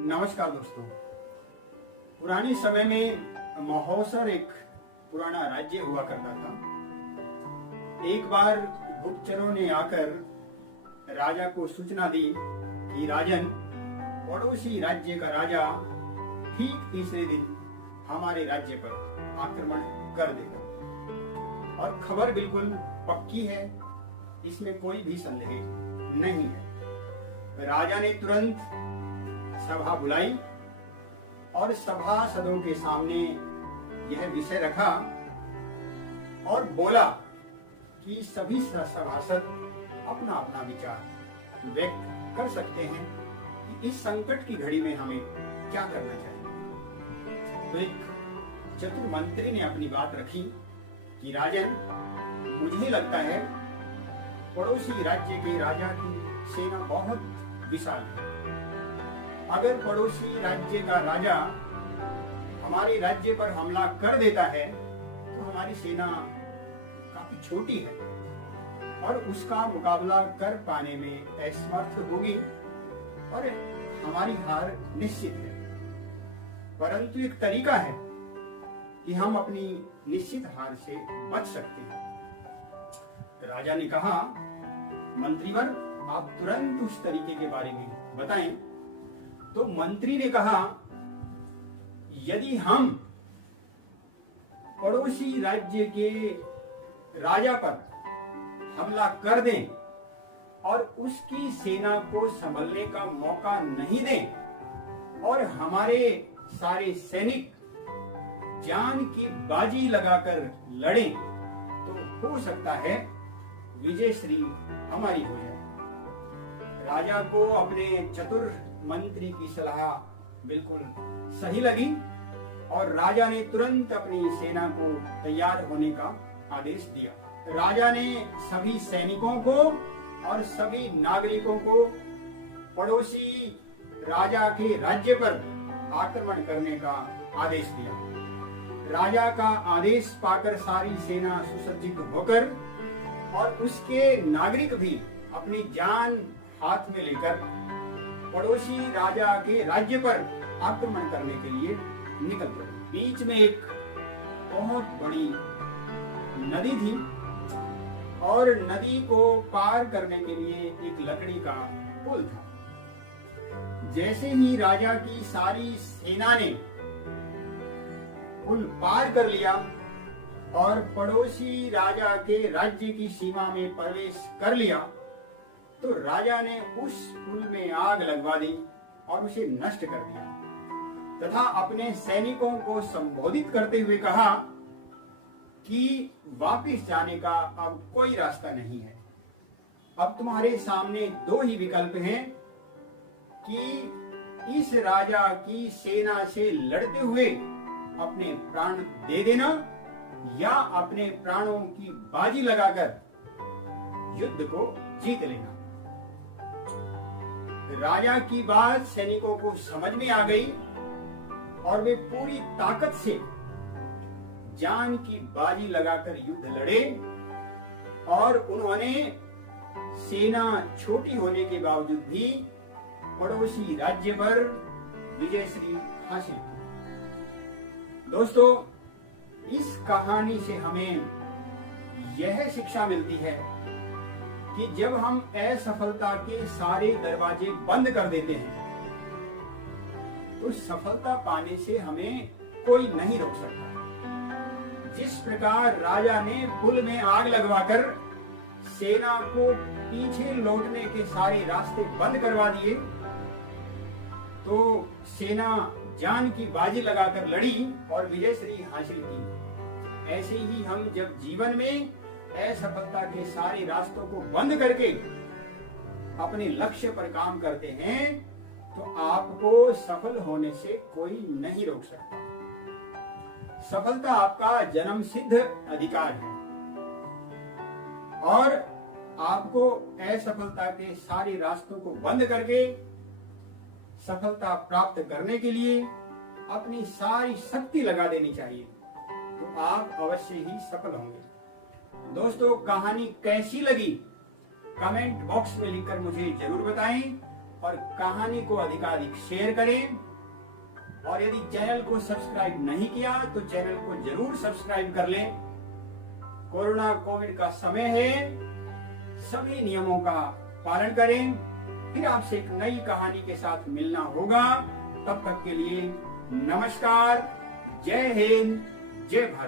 नमस्कार दोस्तों। पुराने समय में महोसर एक पुराना राज्य हुआ करता था। एक बार गुप्तचरों ने आकर राजा को सूचना दी कि राजन, पड़ोसी राज्य का राजा ठीक तीसरे दिन हमारे राज्य पर आक्रमण कर देगा और खबर बिल्कुल पक्की है, इसमें कोई भी संदेह नहीं है। राजा ने तुरंत सभा बुलाई और सभासदों के सामने यह विषय रखा और बोला कि सभी सभासद अपना अपना विचार व्यक्त कर सकते हैं कि इस संकट की घड़ी में हमें क्या करना चाहिए। तो एक चतुर मंत्री ने अपनी बात रखी कि राजन, मुझे लगता है पड़ोसी राज्य के राजा की सेना बहुत विशाल है। अगर पड़ोसी राज्य का राजा हमारे राज्य पर हमला कर देता है तो हमारी सेना काफी छोटी है और उसका मुकाबला कर पाने में असमर्थ होगी और हमारी हार निश्चित है। परंतु एक तरीका है कि हम अपनी निश्चित हार से बच सकते हैं। राजा ने कहा, मंत्रीवर, आप तुरंत उस तरीके के बारे में बताएं। तो मंत्री ने कहा, यदि हम पड़ोसी राज्य के राजा पर हमला कर दें और उसकी सेना को संभलने का मौका नहीं दें और हमारे सारे सैनिक जान की बाजी लगाकर लड़ें, तो हो सकता है विजय श्री हमारी हो जाए। राजा को अपने चतुर मंत्री की सलाह बिल्कुल सही लगी और राजा ने तुरंत अपनी सेना को तैयार होने का आदेश दिया। राजा ने सभी सैनिकों को और सभी नागरिकों को पड़ोसी राजा के राज्य पर आक्रमण करने का आदेश दिया। राजा का आदेश पाकर सारी सेना सुसज्जित होकर और उसके नागरिक भी अपनी जान हाथ में लेकर पड़ोसी राजा के राज्य पर आक्रमण करने के लिए निकल पड़े। बीच में एक बहुत बड़ी नदी थी और नदी को पार करने के लिए एक लकड़ी का पुल था। जैसे ही राजा की सारी सेना ने पुल पार कर लिया और पड़ोसी राजा के राज्य की सीमा में प्रवेश कर लिया, तो राजा ने उस पुल में आग लगवा दी और उसे नष्ट कर दिया तथा अपने सैनिकों को संबोधित करते हुए कहा कि वापस जाने का अब कोई रास्ता नहीं है। अब तुम्हारे सामने दो ही विकल्प हैं कि इस राजा की सेना से लड़ते हुए अपने प्राण दे देना या अपने प्राणों की बाजी लगाकर युद्ध को जीत लेना। राजा की बात सैनिकों को समझ में आ गई और वे पूरी ताकत से जान की बाजी लगाकर युद्ध लड़े और उन्होंने सेना छोटी होने के बावजूद भी पड़ोसी राज्य पर विजय श्री हासिल की। दोस्तों, इस कहानी से हमें यह शिक्षा मिलती है कि जब हम असफलता के सारे दरवाजे बंद कर देते हैं तो सफलता पाने से हमें कोई नहीं रोक सकता। जिस प्रकार राजा ने पुल में आग लगवाकर सेना को पीछे लौटने के सारे रास्ते बंद करवा दिए, तो सेना जान की बाजी लगाकर लड़ी और विजय श्री हासिल की। ऐसे ही हम जब जीवन में असफलता के सारे रास्तों को बंद करके अपने लक्ष्य पर काम करते हैं तो आपको सफल होने से कोई नहीं रोक सकता। सफलता आपका जन्म सिद्ध अधिकार है और आपको असफलता के सारे रास्तों को बंद करके सफलता प्राप्त करने के लिए अपनी सारी शक्ति लगा देनी चाहिए, तो आप अवश्य ही सफल होंगे। दोस्तों, कहानी कैसी लगी कमेंट बॉक्स में लिखकर मुझे जरूर बताएं और कहानी को अधिकाधिक शेयर करें। और यदि चैनल को सब्सक्राइब नहीं किया तो चैनल को जरूर सब्सक्राइब कर लें। कोरोना कोविड का समय है, सभी नियमों का पालन करें। फिर आपसे एक नई कहानी के साथ मिलना होगा। तब तक के लिए नमस्कार, जय हिंद, जय भारत।